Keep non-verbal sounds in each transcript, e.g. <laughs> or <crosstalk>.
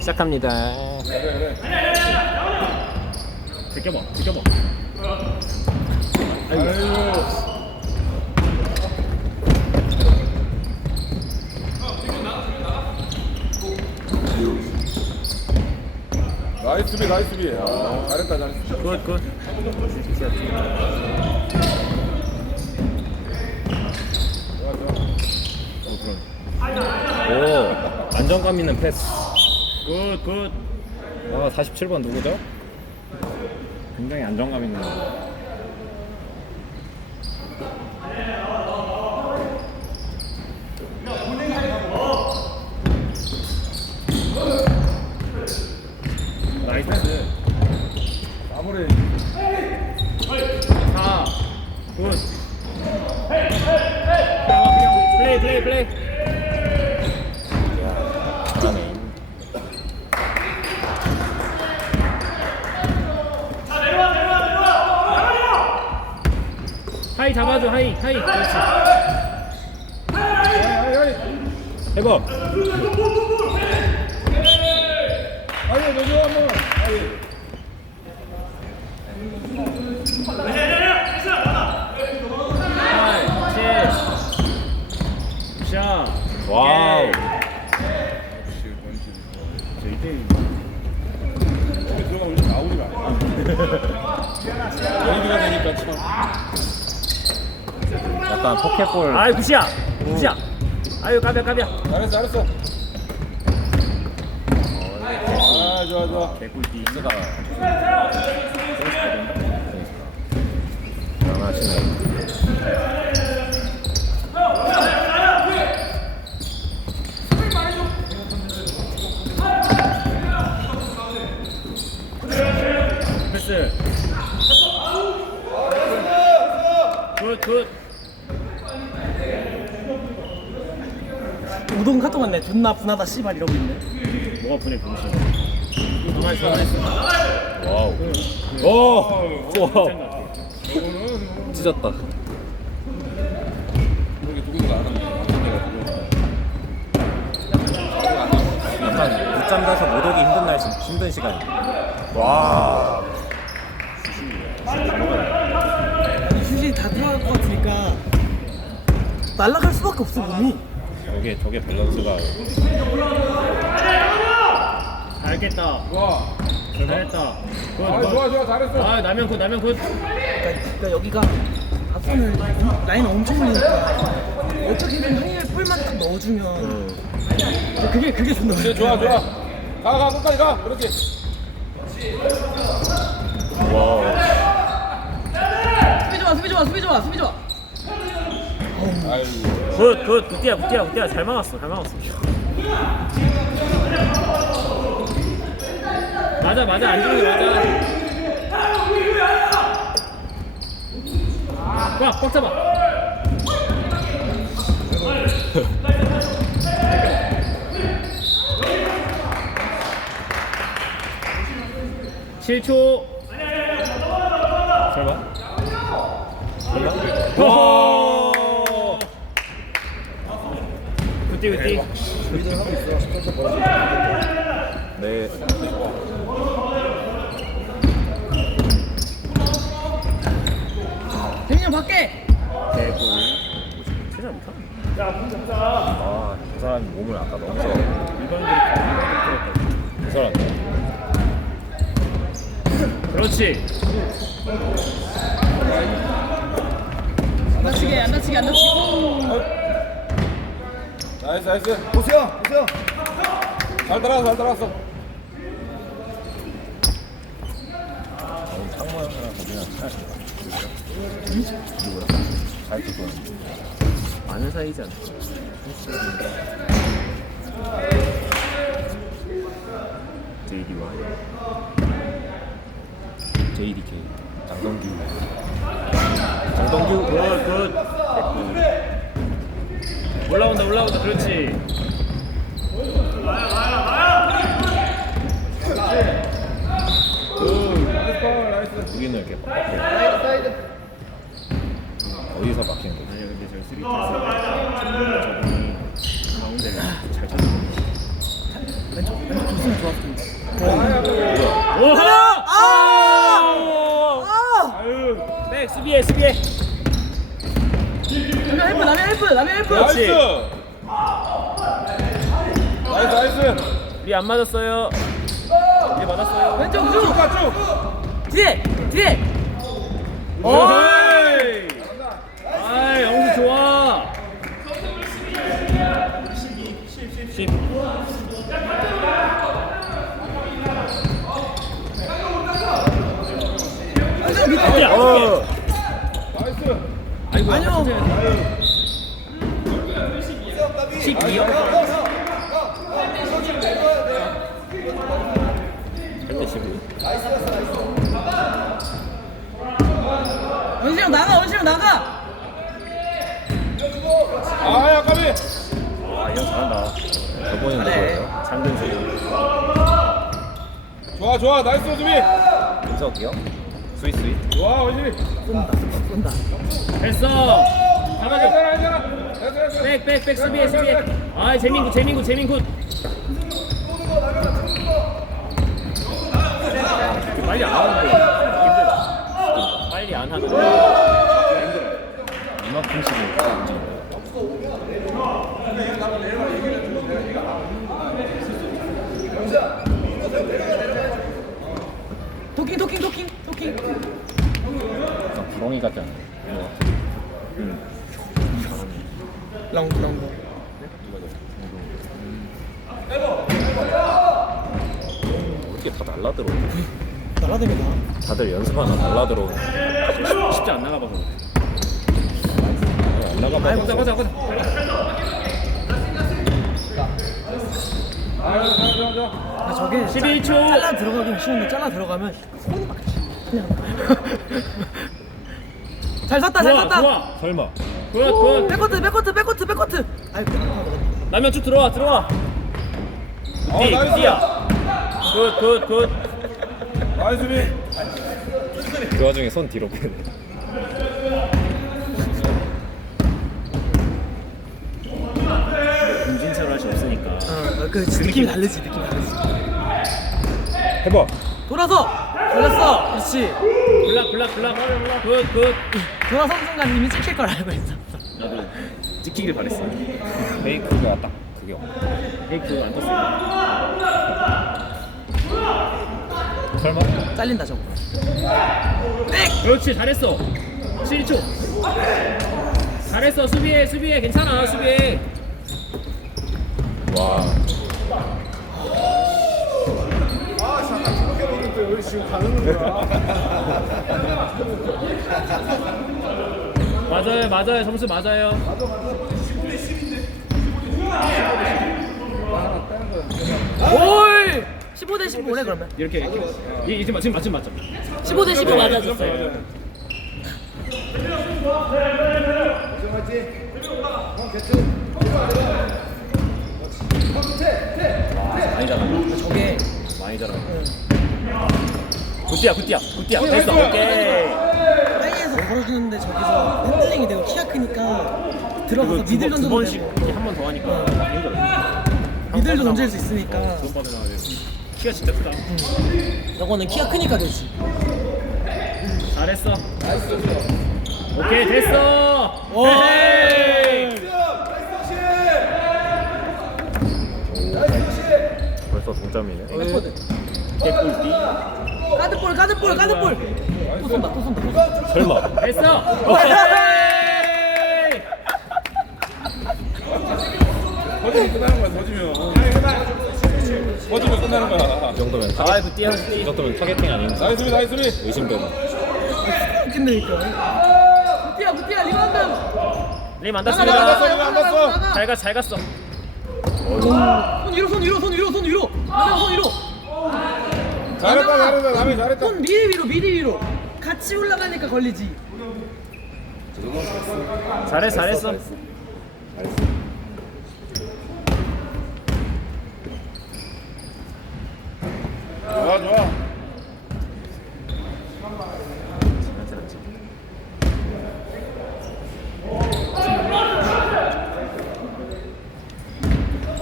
시작합니다. 제껴봐, 제껴봐. 아이고 나이스 비 나이스 비 아, 잘했다 잘했다 굿, 굿. 오, 안정감 있는 패스. 굿, 굿. 아, 47번 누구죠? 굉장히 안정감 있는. 나이스. 마무리 4 굿. 플레이, 플레이, 플레이. 잘하네. 하이 잡아줘 하이 하이. 그렇지. 해봐. 아이 너도 한번. 아이 하이 칠샷 와우 역시 원신 저 이때 여기 들어가면 이제 나오지가 않아 연기가 되니까 참 포켓볼. 아이 굿이야. 굿이야. 아유 까비야 까비야 잘했어 잘했어. 아 좋아 좋아. 개꿀띠. 쓰다가 잘하시네. 패스. 굿굿 우동 카톡 왔네 존나 분하다 씨발 이러고 있네. 뭐가 분해 분신 가만히 있어. 가만히 있어 와우 오 와우 찢었다. 여기 누군가 안 하는 약간 늦잠 자서 못 오기 힘든 날 힘든 시간. 와. 휴식이 다 들어갈 것 같으니까 날아갈 수밖에 없어 몸이 저게 저게 밸런스가. 좋아. 잘했다. 아 좋아 좋아 잘했어. 아 나면 굿 나면 굿. 그러니까, 그러니까 여기가 앞선을 라인 엄청 올리니까 어떻게든 항의를 볼만 딱 넣어주면 근데 그게 그게 존나 좋아 좋아. 가가 끝까지 가. 그렇게 수비 좋아 수비 좋아 수비 좋아 수비 좋아. 아이고 굿굿 굿띠야 굿띠야 굿띠야 잘 막았어 잘 막았어 맞아 맞아 안중이 맞아 꽉 꽉 잡아 칠초 설마? 설마? 와! 굿띠 굿띠 리딩 하고 있어 천천히 벌어져 네. 대민이 형 밖에 개꿀. 최잘 못하. 아, 저 사람 몸을 아까 너무 써. 일반인들이 그 사람. 그렇지. 안 다치게 안 다치게 안 다치고 나이스 나이스 보세요 보세요 잘 따라왔어 잘 따라왔어 창모 형이랑 거기랑? 누구야? 잘 듣고 아는 않나? JD와 JDK 장동규 장동규 굿굿 올라온다 올라온다 그렇지 이렇게 빡빡해 어디서 막히는 거지? 아니 근데 저 저분이 가운데를 잘 잡는 왼쪽 왼쪽 없으면 좋았을 텐데. 오하! 아! 아! 아유, 백 수비해 수비해. 남의 헬프 남의 헬프 남의 헬프. 나이스! 나이스 나이스! 우리 안 맞았어요. 우리 맞았어요. 왼쪽 쭉 쭉! 뒤에 뒤에. 오이 아이 영수 좋아. 10 10 아이고, 아니요. 12요? 115. 원시 형 나가, 원시 형 나가. 아 야 까비 아, 이형 잘한다. 저번에 누구예요? 장근수. 좋아 좋아 나이스 수비 윤석이요? 스윗 스윗. 좋아 원신이 쏜다, 쏜다. 됐어. 잡아줘. 괜찮아 괜찮아 됐어 됐어 백, 백, 백, 수비해, 수비해. 아, 재민구, 재민구, 재민구. 빨리 안 하는 거 힘들다. 빨리 안 하는 거 힘들어. 이만큼씩은 움직이는 토킹, 토킹, 토킹, 토킹. 약간 구렁이 같지 않아? 랑구, 랑구. 어떻게 다 날라들어? 날아다니다. 다들 연습하나 날라들어. 쉽지 안 나가봐서 그래. 안 나가봐. 가자, 가자, 가자. 아, 저게 11초. 잘라 들어가긴 쉬운데 잘라 들어가면 그냥. <laughs> 잘 샀다, 잘 좋아, 샀다. 좋아. 설마 굿, 굿. 백커트, 백커트, 백커트. 아이, 백커트. 라면 쭉 들어와, 들어와. 어 굿디, 나이스 굿디야. 굿, 굿, 굿. 나이스 수비 그 와중에 손 뒤로 빼네. 금진체로 할 수 없으니까. 어, 그 느낌이 다르지, 느낌이 다르지. 해봐 돌아서 걸렸어. 그렇지. 블락, 블락, 블락. 굿, 굿. 돌아선 순간 이미 찍힐 걸 알고 있어. 나도 찍히길 바랬어. 페이크가 딱 그게 없네. 페이크 안 떴어. 설마? 잘린다 저거. 그렇지, 잘했어. 7초. 잘했어, 수비해, 수비해. 괜찮아, 수비해. 와. 맞아요, 맞아요. 점수 맞아요. 올 15대 15래 그러면. 이렇게 이렇게. 이 지금 지금 맞춤 맞죠? 15대 15 맞아줬어요. 많이 잘한다. 저게 많이 잘한다. 굿디야, 굿디야, 굿디야. 됐어. 오케이. 사이에서 걸어주는데 저기서 핸들링이 되고 키가 크니까 들어가서 두, 미들 번- 두 던져도 번씩 되고 한번 더 하니까 힘들어. 미들도 던질 수 있으니까 두번 빠져나가야 돼. 키가 진짜 크다. 저거는 키가 크니까 되지. 잘했어. 오케이 됐어. 오. 헤헤이. 벌써 동점이네. 백퍼드. 개꿀띠. 가드볼 가드볼 가드볼. 또 쏜다 또 쏜다. 설마. 됐어. 오케이. 터지면 끝나는 거야 터지면 터지면 끝나는 거야 이 정도면 타겟, 아이 굿띠 이 정도면 타겟팅 아닌지 나이스 수비 나이스 수비 의심되네. 웃긴다니까. 굿띠야 굿띠야 리바운드. 림안 나가 나가 닿습니다. 나가 안 나가 갔어. 나가. 잘 가, 잘 갔어. 손 위로 손 위로 손 위로 손 위로. 나가 손 위로. 잘했다 잘했다 남이 잘했다 손 미리 위로 미리 위로. 같이 올라가니까 걸리지. 잘했어, 잘했어. 좋아 좋아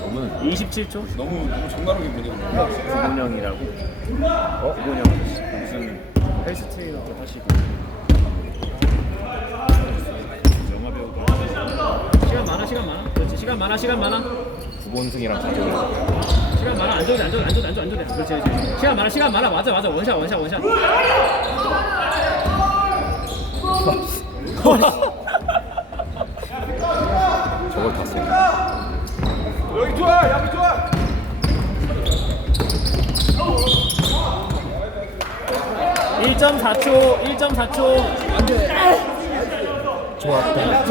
너무 27 17초? 너무 너무 정나르게 보내는 구본영이라고? 어? 구본영 무슨 헬스 트레이너도 하시고 영화 배우도 하시고 시간 많아 시간 많아? 그렇지. 시간 많아 시간 많아? 구본승이랑 가족이. 시간 많아. 안 줘도 돼, 안 줘도 돼, 안 줘도 돼, 안 줘도 돼. 그렇지 그렇지. 시간 많아 시간 많아. 맞아 맞아. 원샷 원샷 원샷. <laughs> 저걸 봤어요 여기 좋아 여기 좋아 1.4초 1.4초. 좋았다